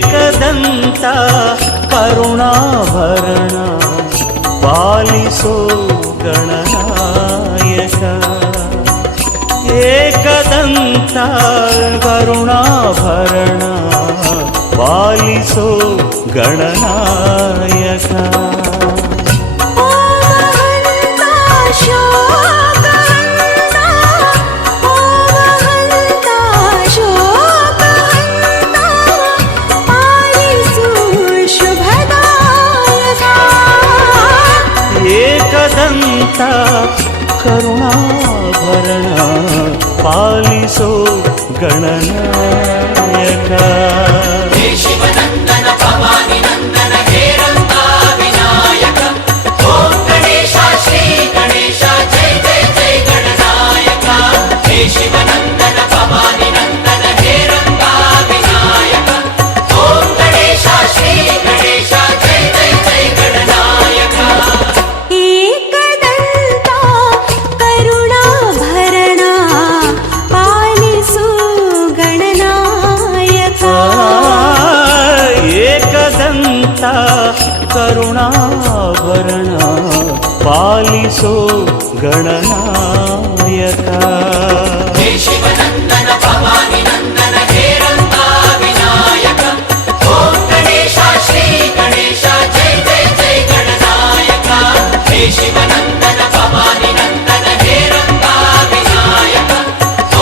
ಏಕದಂತ ಕರುಣಾಭರಣ ಪಾಲಿಸೋ ಗಣನಾಯಕ. ಏಕದಂತ ಕರುಣಾಭರಣ ಪಾಲಿಸೋ ಗಣನಾಯಕ. ಏಕದಂತ ಕರುಣಾಭರಣ ಪಾಲಿಸೋ ಗಣನಾಯಕ. ಶಿವನಂದನ ಭವಾನಿ ನಂದನ ಹೇ ರಂಗ ವಿನಾಯಕ. ಓಂ ಗಣೇಶ ಶ್ರೀ ಗಣೇಶ ಜೈ ಜೈ ಜೈ ಗಣನಾಯಕ. ಹೇ ಶಿವನಂದನ ಭವಾನಿ ನಂದನ ಹೇ ರಂಗ ವಿನಾಯಕ. ಓಂ ಗಣೇಶ ಶ್ರೀ ಗಣೇಶ ಜೈ ಜೈ ಜೈ ಗಣನಾಯಕ. ಏಕದಂತ ಕರುಣಾಭರಣ ಪಾಲಿಸು ಗಣನಾಯಕ. ಏಕದಂತ ಕರುಣಾಭರಣ ಪಾಲಿಸೋ ಗಣನಾಯಕ. ಹೇ ಶಿವನಂದನ ಭವಾನಿ ನಂದನ ಹೇ ರಂಗ ವಿನಾಯಕ. ಓಂ ಗಣೇಶ ಶ್ರೀ ಗಣೇಶ ಜೈ ಜೈ ಜೈ ಗಣನಾಯಕ. ಹೇ ಶಿವನಂದನ ಭವಾನಿ ನಂದನ ಹೇ ರಂಗ ವಿನಾಯಕ.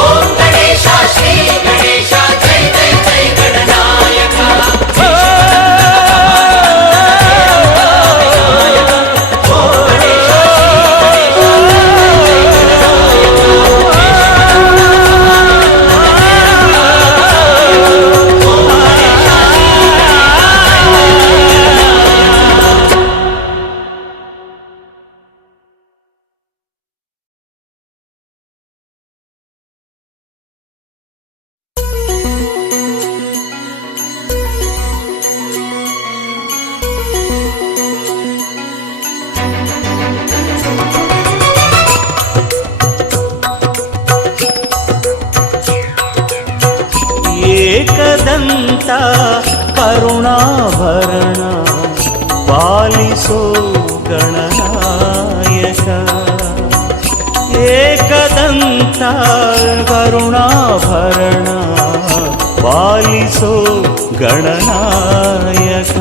ಓಂ ಗಣೇಶ ಶ್ರೀ ಗಣೇಶ ಜೈ ಜೈ ಜೈ ಗಣನಾಯಕ. ಏಕದಂತ ಕರುಣಾಭರಣ ಪಾಲಿಸೋ ಗಣನಾಯಕ. ಏಕದಂತ ಕರುಣಾಭರಣ ಪಾಲಿಸೋ ಗಣನಾಯಕ.